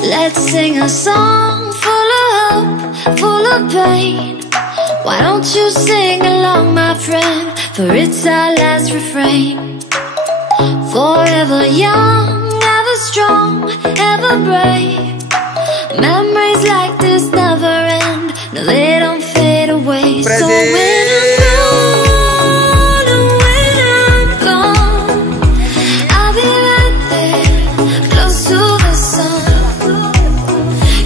Let's sing a song full of hope, full of pain. Why don't you sing along, my friend? For it's our last refrain. Forever young, ever strong, ever brave. Memories like this never end. No, they don't fade away. Freddies. So when I'm gone, oh, when I'm gone, I'll be right there, close to the sun.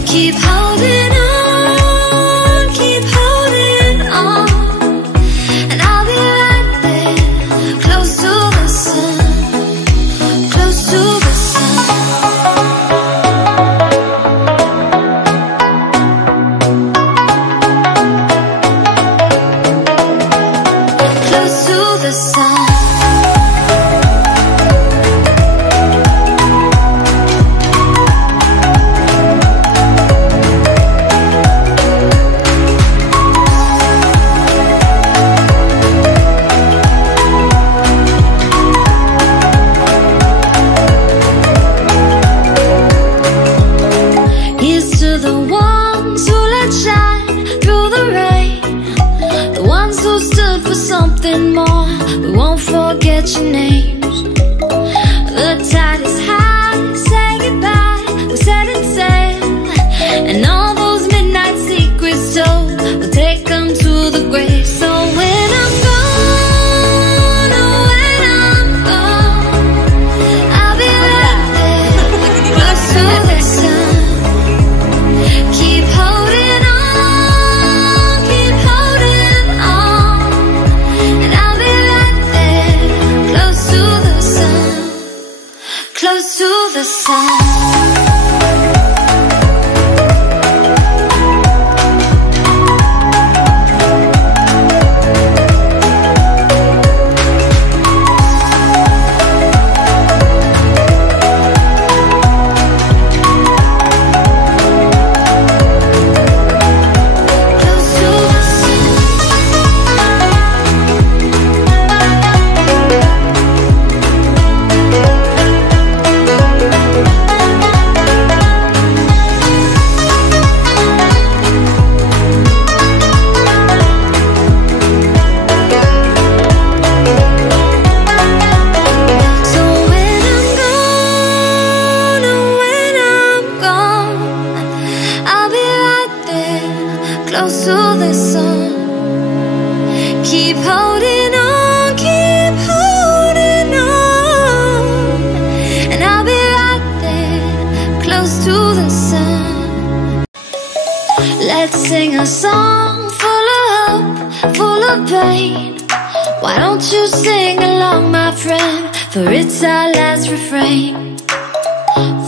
Keep holding on, keep holding on, and I'll be right there, close to the sun, close to the sun. Close to the sun. Here's to the ones who let shine through the rain, the ones who stood for something more. We won't forget your names. The tide is high, say goodbye, we're setting sail, and all those midnight secrets told, we'll take them to the grave. So when I'm gone, oh, when I'm gone, I'll be right there, close to the sun. Keep holding on, and I'll be right there, close to the sun, close to the sun. Close to the sun. Keep holding on, and I'll be right there, close to the sun. Let's sing a song full of hope, full of pain. Why don't you sing along, my friend? For it's our last refrain.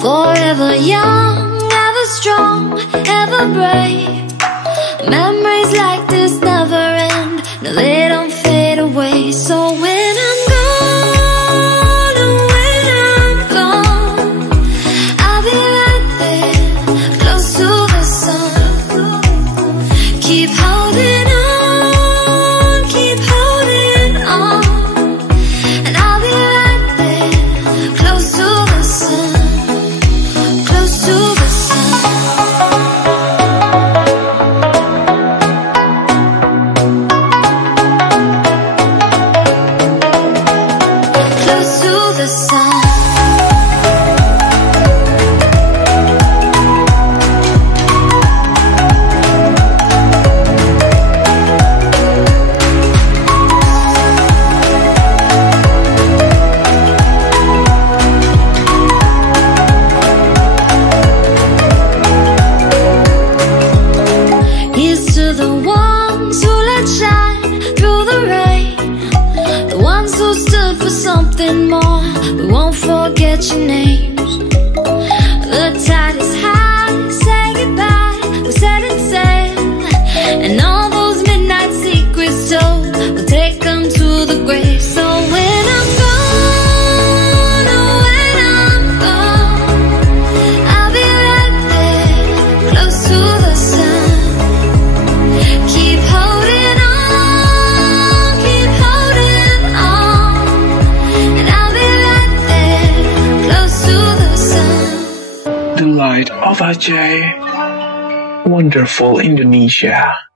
Forever young, ever strong, ever brave. Memories like this never end. No, they don't fade away. So when I'm gone, oh, when I'm gone, I'll be right there, close to the sun. Keep holding on, and I'll be right there, close to the sun, close to the sun. Close to the sun. Here's to the ones who let shine through the rain, the ones who stood for something more. We won't forget your names. The tide is high, say goodbye, we're setting sail, and all those midnight secrets told, we'll take them to the grave. So when I'm gone, oh, when I'm gone, I'll be right there, close to the sun. Keep holding on, and I'll be right there, close to the light of Aceh, wonderful Indonesia.